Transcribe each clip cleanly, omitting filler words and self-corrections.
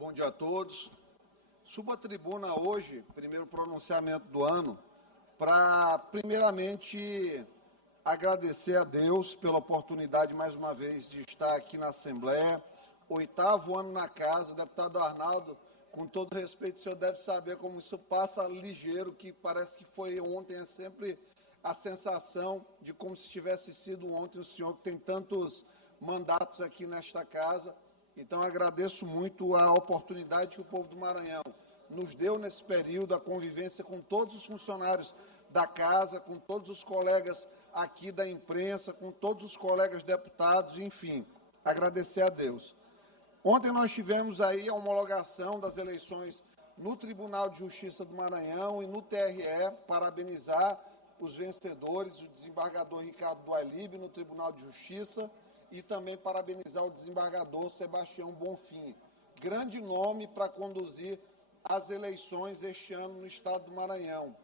Bom dia a todos. Subo à tribuna hoje, primeiro pronunciamento do ano, para, primeiramente, agradecer a Deus pela oportunidade, mais uma vez, de estar aqui na Assembleia. 8º ano na casa, deputado Arnaldo, com todo respeito, o senhor deve saber como isso passa ligeiro, que parece que foi ontem, é sempre a sensação de como se tivesse sido ontem o senhor, que tem tantos mandatos aqui nesta casa. Então, agradeço muito a oportunidade que o povo do Maranhão nos deu nesse período, a convivência com todos os funcionários da casa, com todos os colegas aqui da imprensa, com todos os colegas deputados, enfim, agradecer a Deus. Ontem nós tivemos aí a homologação das eleições no Tribunal de Justiça do Maranhão e no TRE, parabenizar os vencedores, o desembargador Ricardo Duailib no Tribunal de Justiça e também parabenizar o desembargador Sebastião Bonfim. Grande nome para conduzir as eleições este ano no estado do Maranhão.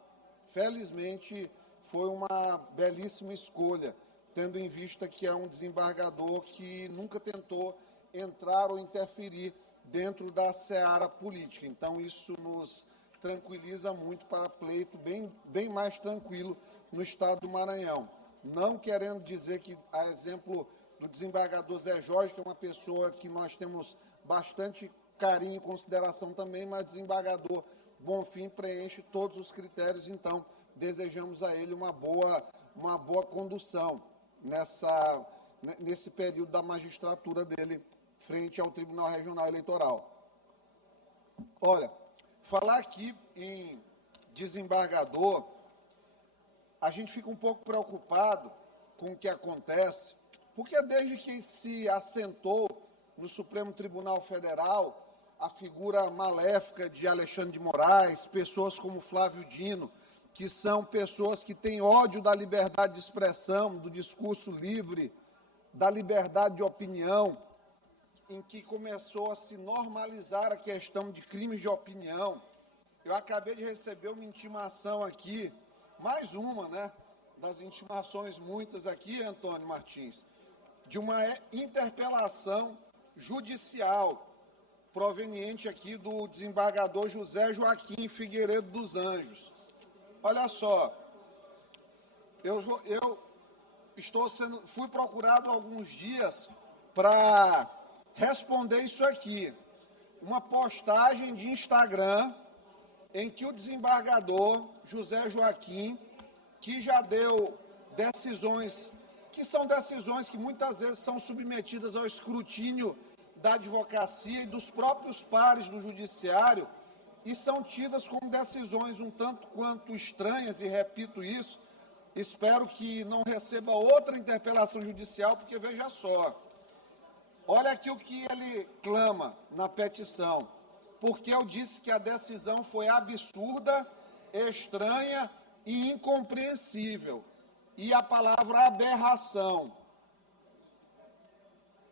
Felizmente, foi uma belíssima escolha, tendo em vista que é um desembargador que nunca tentou entrar ou interferir dentro da seara política. Então, isso nos tranquiliza muito para pleito bem mais tranquilo no estado do Maranhão. Não querendo dizer que, a exemplo do desembargador Zé Jorge, que é uma pessoa que nós temos bastante carinho e consideração também, mas desembargador Bonfim preenche todos os critérios, então desejamos a ele uma boa condução nesse período da magistratura dele frente ao Tribunal Regional Eleitoral. Olha, falar aqui em desembargador, a gente fica um pouco preocupado com o que acontece, porque desde que se assentou no Supremo Tribunal Federal a figura maléfica de Alexandre de Moraes, pessoas como Flávio Dino, que são pessoas que têm ódio da liberdade de expressão, do discurso livre, da liberdade de opinião, em que começou a se normalizar a questão de crimes de opinião. Eu acabei de receber uma intimação aqui, mais uma, das intimações muitas aqui, Antônio Martins, de uma interpelação judicial proveniente aqui do desembargador José Joaquim Figueiredo dos Anjos. Olha só, fui procurado há alguns dias para responder isso aqui. Uma postagem de Instagram em que o desembargador José Joaquim, que já deu decisões, que são decisões que muitas vezes são submetidas ao escrutínio da advocacia e dos próprios pares do judiciário, e são tidas como decisões um tanto quanto estranhas, e repito isso, espero que não receba outra interpelação judicial, porque veja só, olha aqui o que ele clama na petição, porque eu disse que a decisão foi absurda, estranha e incompreensível, e a palavra aberração.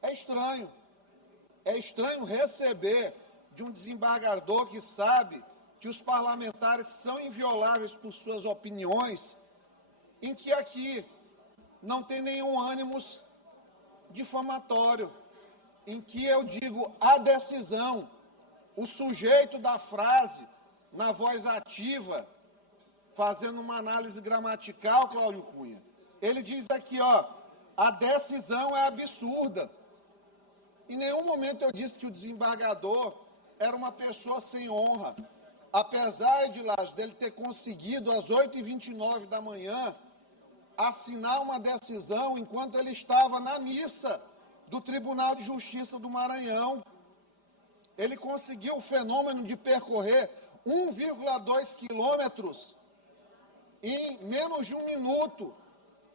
É estranho receber de um desembargador que sabe que os parlamentares são invioláveis por suas opiniões, em que aqui não tem nenhum ânimos difamatório, em que eu digo a decisão, o sujeito da frase, na voz ativa, fazendo uma análise gramatical, Cláudio Cunha, ele diz aqui, a decisão é absurda. Em nenhum momento eu disse que o desembargador era uma pessoa sem honra. Apesar, Edilásio, dele ter conseguido, às 8h29 da manhã, assinar uma decisão enquanto ele estava na missa do Tribunal de Justiça do Maranhão. Ele conseguiu o fenômeno de percorrer 1,2 quilômetros em menos de um minuto,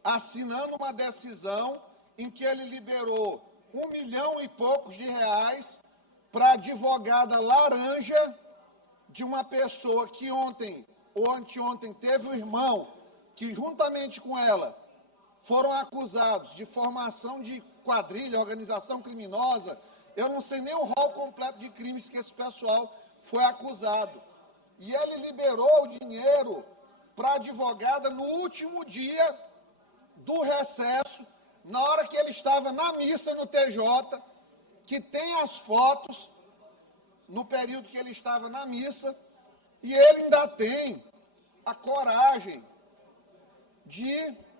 assinando uma decisão em que ele liberou 1 milhão e poucos de reais para a advogada laranja de uma pessoa que ontem ou anteontem teve um irmão que, juntamente com ela, foram acusados de formação de quadrilha, organização criminosa. Eu não sei nem o rol completo de crimes que esse pessoal foi acusado. E ele liberou o dinheiro para a advogada no último dia do recesso, na hora que ele estava na missa no TJ, que tem as fotos, no período que ele estava na missa, e ele ainda tem a coragem de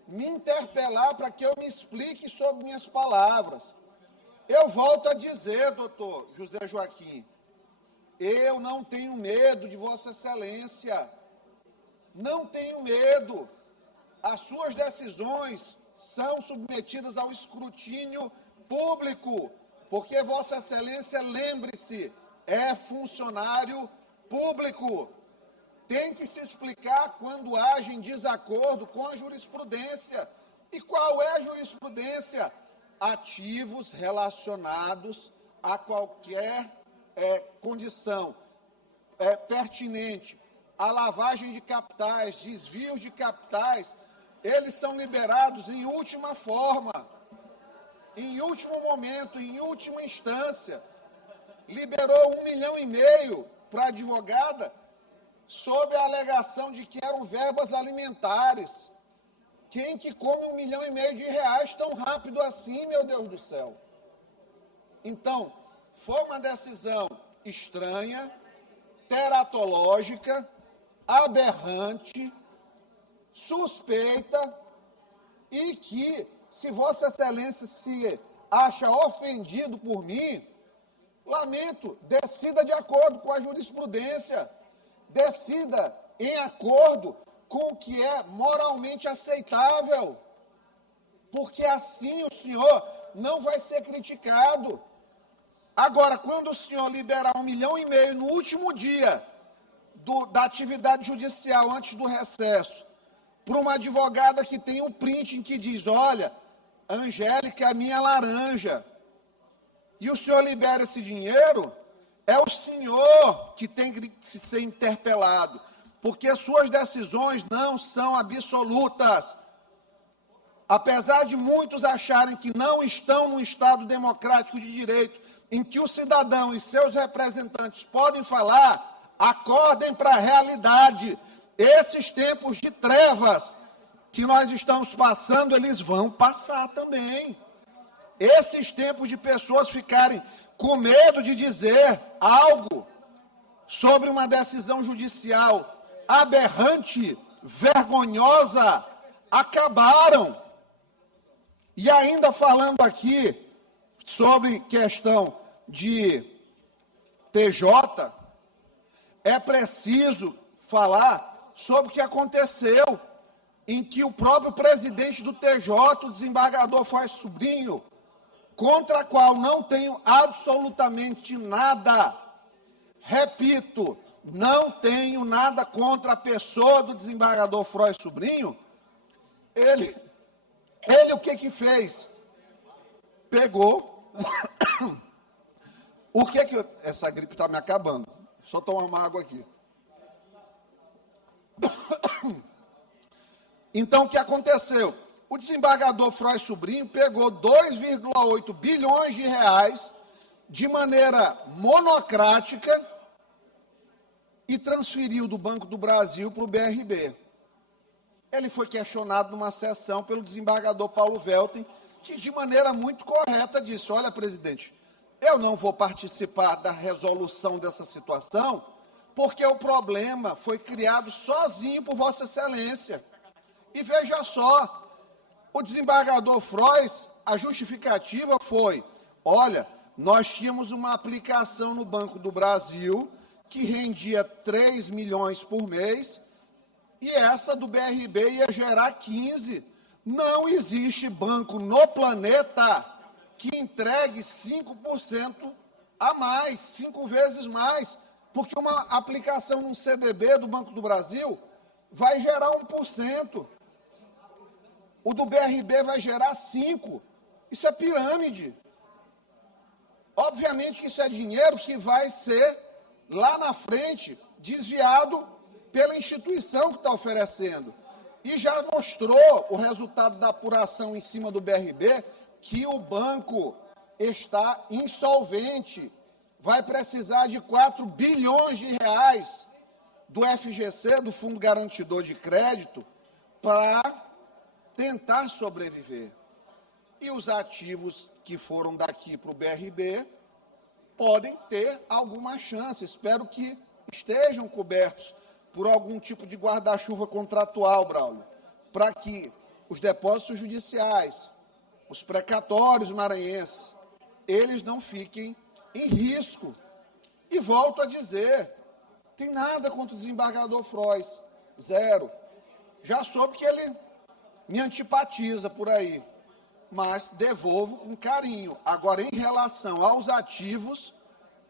me interpelar para que eu me explique sobre minhas palavras. Eu volto a dizer, doutor José Joaquim, eu não tenho medo de Vossa Excelência, não tenho medo. As suas decisões são submetidas ao escrutínio público, porque Vossa Excelência, lembre-se, é funcionário público. Tem que se explicar quando age em desacordo com a jurisprudência. E qual é a jurisprudência? Ativos relacionados a qualquer condição pertinente à lavagem de capitais, desvios de capitais, eles são liberados em última forma, em último momento, em última instância. Liberou 1,5 milhão para a advogada, sob a alegação de que eram verbas alimentares. Quem que come 1,5 milhão de reais tão rápido assim, meu Deus do céu? Então, foi uma decisão estranha, teratológica, aberrante, suspeita, e que, se Vossa Excelência se acha ofendido por mim, lamento, decida de acordo com a jurisprudência, decida em acordo com o que é moralmente aceitável, porque assim o senhor não vai ser criticado. Agora, quando o senhor liberar 1,5 milhão no último dia da atividade judicial, antes do recesso, para uma advogada que tem um print em que diz, olha, Angélica é a minha laranja, e o senhor libera esse dinheiro, é o senhor que tem que ser interpelado, porque suas decisões não são absolutas. Apesar de muitos acharem que não estão num Estado democrático de direito, em que o cidadão e seus representantes podem falar, acordem para a realidade. Esses tempos de trevas que nós estamos passando, eles vão passar também. Esses tempos de pessoas ficarem com medo de dizer algo sobre uma decisão judicial aberrante, vergonhosa, acabaram. E ainda falando aqui sobre questão de TJ, é preciso falar sobre o que aconteceu, em que o próprio presidente do TJ, o desembargador Frois Sobrinho, contra a qual não tenho absolutamente nada, repito, não tenho nada contra a pessoa do desembargador Frois Sobrinho, ele o que fez? Pegou, essa gripe está me acabando, só tomar uma água aqui. Então, o que aconteceu? O desembargador Frois Sobrinho pegou 2,8 bilhões de reais de maneira monocrática e transferiu do Banco do Brasil para o BRB. Ele foi questionado numa sessão pelo desembargador Paulo Welten, que de maneira muito correta disse, olha, presidente, eu não vou participar da resolução dessa situação, porque o problema foi criado sozinho por Vossa Excelência. E veja só, o desembargador Frois, a justificativa foi, olha, nós tínhamos uma aplicação no Banco do Brasil que rendia 3 milhões por mês, e essa do BRB ia gerar 15. Não existe banco no planeta que entregue 5% a mais, 5 vezes mais, porque uma aplicação num CDB do Banco do Brasil vai gerar 1%. O do BRB vai gerar 5%. Isso é pirâmide. Obviamente que isso é dinheiro que vai ser, lá na frente, desviado pela instituição que está oferecendo. E já mostrou o resultado da apuração em cima do BRB, que o banco está insolvente. Vai precisar de 4 bilhões de reais do FGC, do Fundo Garantidor de Crédito, para tentar sobreviver. E os ativos que foram daqui para o BRB podem ter alguma chance. Espero que estejam cobertos por algum tipo de guarda-chuva contratual, Braulio, para que os depósitos judiciais, os precatórios maranhenses, eles não fiquem em risco. E volto a dizer, tem nada contra o desembargador Frois, zero. Já soube que ele me antipatiza por aí, mas devolvo com carinho. Agora, em relação aos ativos,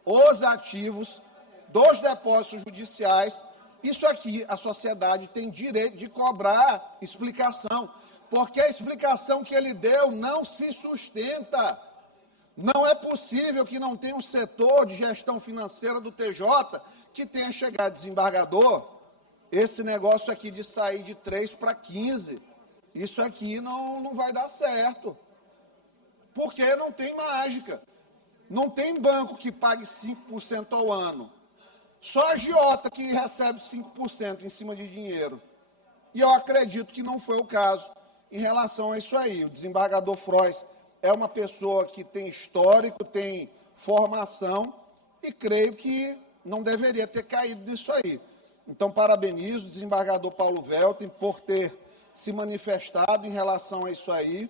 os ativos dos depósitos judiciais, isso aqui a sociedade tem direito de cobrar explicação, porque a explicação que ele deu não se sustenta. Não é possível que não tenha um setor de gestão financeira do TJ que tenha chegado desembargador, esse negócio aqui de sair de 3 para 15, isso aqui não vai dar certo, porque não tem mágica, não tem banco que pague 5% ao ano, só a agiota que recebe 5% em cima de dinheiro, e eu acredito que não foi o caso em relação a isso aí. O desembargador Frois é uma pessoa que tem histórico, tem formação, e creio que não deveria ter caído nisso aí. Então, parabenizo o desembargador Paulo Welten por ter se manifestado em relação a isso aí.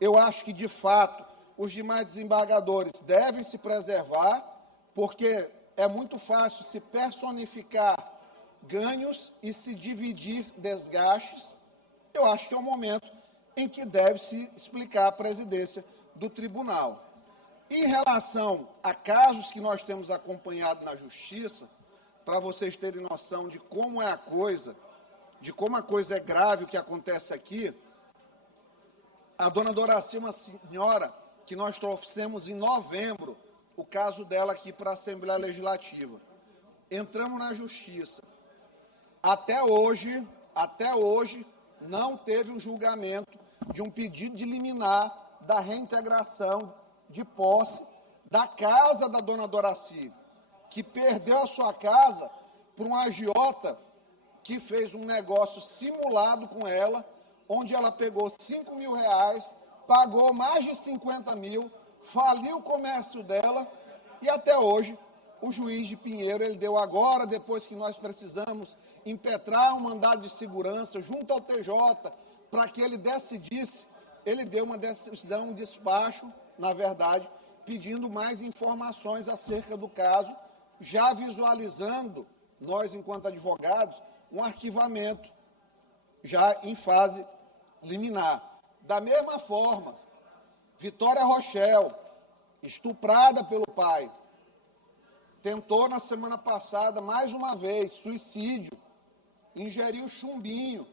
Eu acho que, de fato, os demais desembargadores devem se preservar, porque é muito fácil se personificar ganhos e se dividir desgastes. Eu acho que é o momento em que deve-se explicar a presidência do tribunal. Em relação a casos que nós temos acompanhado na Justiça, para vocês terem noção de como é a coisa, de como a coisa é grave o que acontece aqui, a dona Doraci é uma senhora que nós trouxemos em novembro, o caso dela aqui para a Assembleia Legislativa. Entramos na Justiça. Até hoje, não teve um julgamento de um pedido de liminar da reintegração de posse da casa da dona Doraci, que perdeu a sua casa para um agiota que fez um negócio simulado com ela, onde ela pegou R$5.000, pagou mais de 50 mil, faliu o comércio dela, e até hoje o juiz de Pinheiro, ele deu agora, depois que nós precisamos impetrar um mandado de segurança junto ao TJ, para que ele decidisse, ele deu uma decisão, um despacho, na verdade, pedindo mais informações acerca do caso, já visualizando, nós, enquanto advogados, um arquivamento já em fase liminar. Da mesma forma, Vitória Rochel, estuprada pelo pai, tentou na semana passada, mais uma vez, suicídio, ingeriu chumbinho.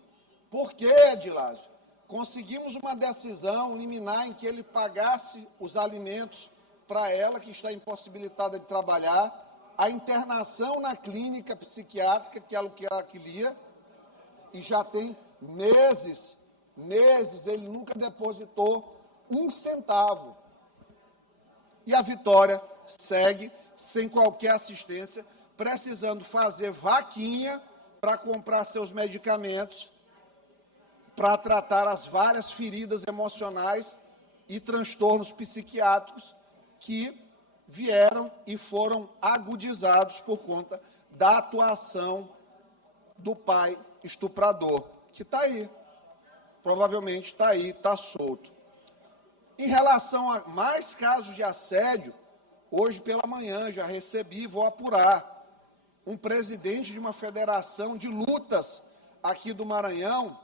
Por quê, Adilásio? Conseguimos uma decisão liminar em que ele pagasse os alimentos para ela, que está impossibilitada de trabalhar, a internação na clínica psiquiátrica, que ela queria, e já tem meses, ele nunca depositou um centavo. E a Vitória segue sem qualquer assistência, precisando fazer vaquinha para comprar seus medicamentos, para tratar as várias feridas emocionais e transtornos psiquiátricos que vieram e foram agudizados por conta da atuação do pai estuprador, que está aí, provavelmente está aí, está solto. Em relação a mais casos de assédio, hoje pela manhã já recebi, vou apurar, um presidente de uma federação de lutas aqui do Maranhão,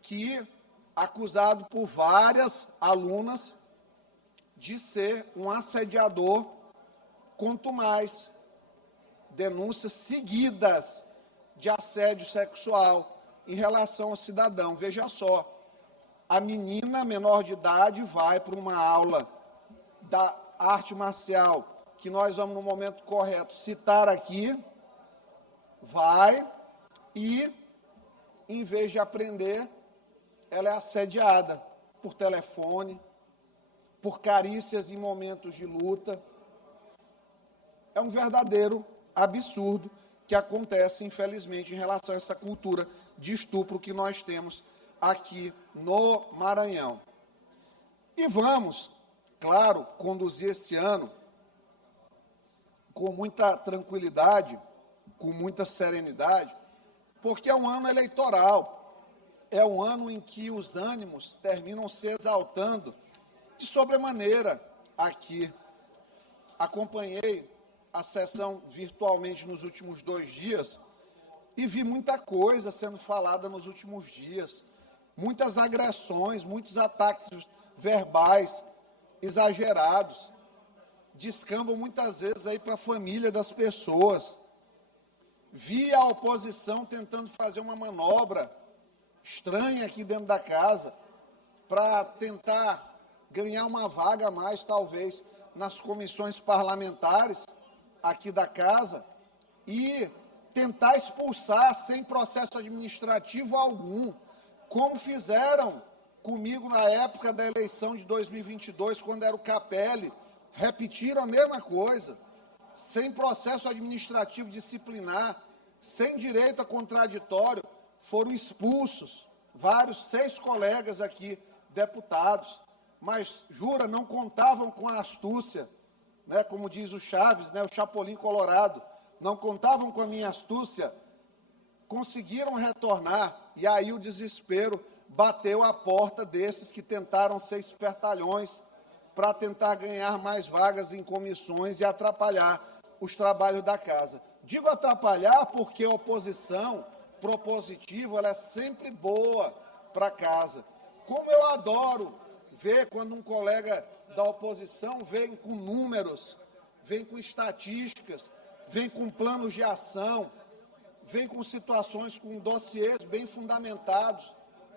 que, acusado por várias alunas de ser um assediador, quanto mais denúncias seguidas de assédio sexual em relação ao cidadão. Veja só, a menina menor de idade vai para uma aula da arte marcial, que nós vamos no momento correto citar aqui, vai e, em vez de aprender, ela é assediada por telefone, por carícias em momentos de luta. É um verdadeiro absurdo que acontece, infelizmente, em relação a essa cultura de estupro que nós temos aqui no Maranhão. E vamos, claro, conduzir esse ano com muita tranquilidade, com muita serenidade, porque é um ano eleitoral, é um ano em que os ânimos terminam se exaltando de sobremaneira aqui. Acompanhei a sessão virtualmente nos últimos 2 dias e vi muita coisa sendo falada nos últimos dias, muitas agressões, muitos ataques verbais exagerados, descambam muitas vezes aí para a família das pessoas. Vi a oposição tentando fazer uma manobra estranha aqui dentro da casa para tentar ganhar uma vaga a mais, talvez, nas comissões parlamentares aqui da casa e tentar expulsar sem processo administrativo algum, como fizeram comigo na época da eleição de 2022, quando era o Capelli, repetiram a mesma coisa, sem processo administrativo disciplinar, sem direito a contraditório, foram expulsos vários 6 colegas aqui, deputados, mas, jura, não contavam com a astúcia, né, como diz o Chaves, né, o Chapolin Colorado, não contavam com a minha astúcia, conseguiram retornar, e aí o desespero bateu à porta desses que tentaram ser espertalhões para tentar ganhar mais vagas em comissões e atrapalhar os trabalhos da casa. Digo atrapalhar porque a oposição propositiva ela é sempre boa para a casa. Como eu adoro ver quando um colega da oposição vem com números, vem com estatísticas, vem com planos de ação, vem com situações, com dossiês bem fundamentados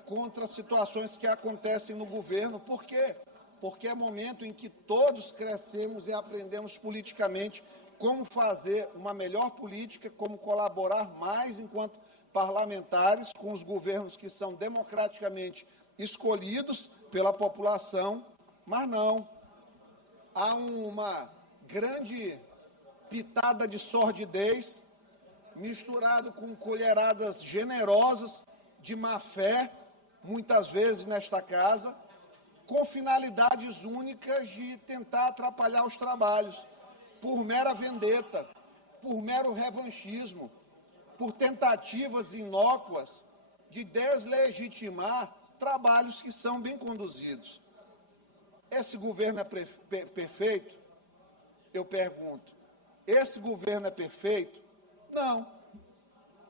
contra situações que acontecem no governo. Por quê? Porque é momento em que todos crescemos e aprendemos politicamente como fazer uma melhor política, como colaborar mais enquanto parlamentares com os governos que são democraticamente escolhidos pela população, mas não. Há uma grande pitada de sordidez, misturado com colheradas generosas de má fé, muitas vezes nesta casa, com finalidades únicas de tentar atrapalhar os trabalhos, por mera vendetta, por mero revanchismo, por tentativas inócuas de deslegitimar trabalhos que são bem conduzidos. Esse governo é perfeito? Eu pergunto. Esse governo é perfeito? Não.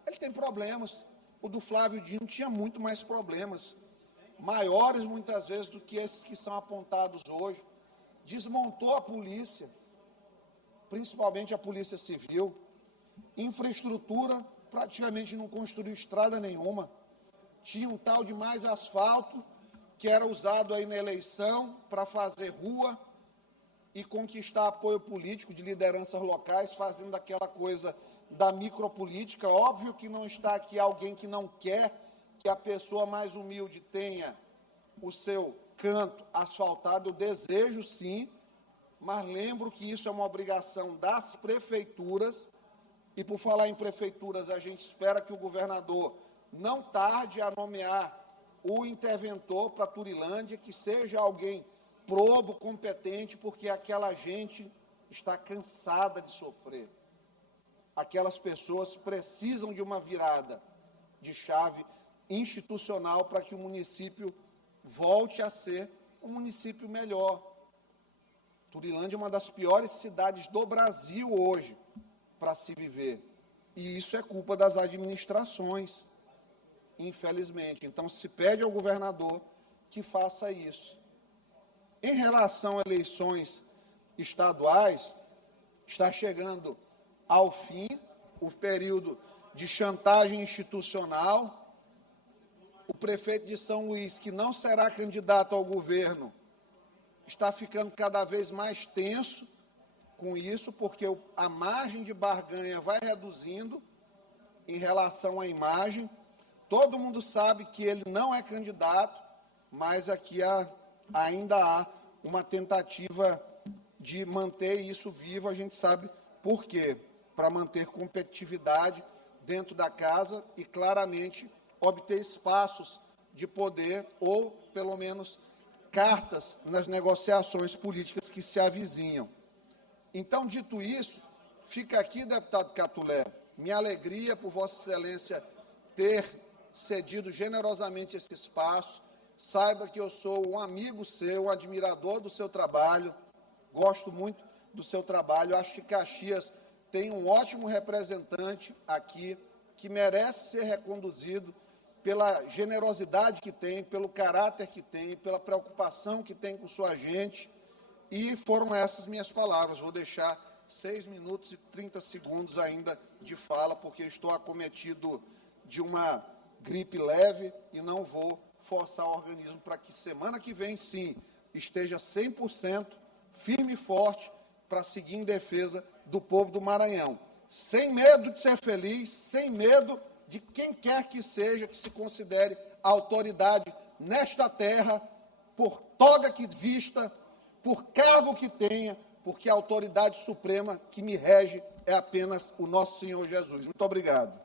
Ele tem problemas. O do Flávio Dino tinha muito mais problemas, maiores muitas vezes do que esses que são apontados hoje. Desmontou a polícia, principalmente a Polícia Civil. Infraestrutura, praticamente não construiu estrada nenhuma. Tinha um tal de mais asfalto, que era usado aí na eleição para fazer rua e conquistar apoio político de lideranças locais, fazendo aquela coisa da micropolítica. Óbvio que não está aqui alguém que não quer que a pessoa mais humilde tenha o seu canto asfaltado. Eu desejo, sim, mas lembro que isso é uma obrigação das prefeituras, e por falar em prefeituras, a gente espera que o governador não tarde a nomear o interventor para Turilândia, que seja alguém probo, competente, porque aquela gente está cansada de sofrer. Aquelas pessoas precisam de uma virada de chave institucional para que o município volte a ser um município melhor. Turilândia é uma das piores cidades do Brasil hoje para se viver. E isso é culpa das administrações, infelizmente. Então, se pede ao governador que faça isso. Em relação a eleições estaduais, está chegando ao fim o período de chantagem institucional. O prefeito de São Luís, que não será candidato ao governo, está ficando cada vez mais tenso com isso, porque a margem de barganha vai reduzindo em relação à imagem. Todo mundo sabe que ele não é candidato, mas aqui ainda há uma tentativa de manter isso vivo. A gente sabe por quê. Para manter competitividade dentro da casa e, claramente, obter espaços de poder ou, pelo menos, cartas nas negociações políticas que se avizinham. Então, dito isso, Fica aqui, deputado Catulé, minha alegria por Vossa Excelência ter cedido generosamente esse espaço. Saiba que eu sou um amigo seu, um admirador do seu trabalho, gosto muito do seu trabalho. Acho que Caxias tem um ótimo representante aqui, que merece ser reconduzido pela generosidade que tem, pelo caráter que tem, pela preocupação que tem com sua gente. E foram essas minhas palavras. Vou deixar 6 minutos e 30 segundos ainda de fala, porque estou acometido de uma gripe leve e não vou forçar o organismo para que semana que vem, sim, esteja 100% firme e forte para seguir em defesa do povo do Maranhão. Sem medo de ser feliz, sem medo de quem quer que seja que se considere autoridade nesta terra, por toga que vista, por cargo que tenha, porque a autoridade suprema que me rege é apenas o nosso Senhor Jesus. Muito obrigado.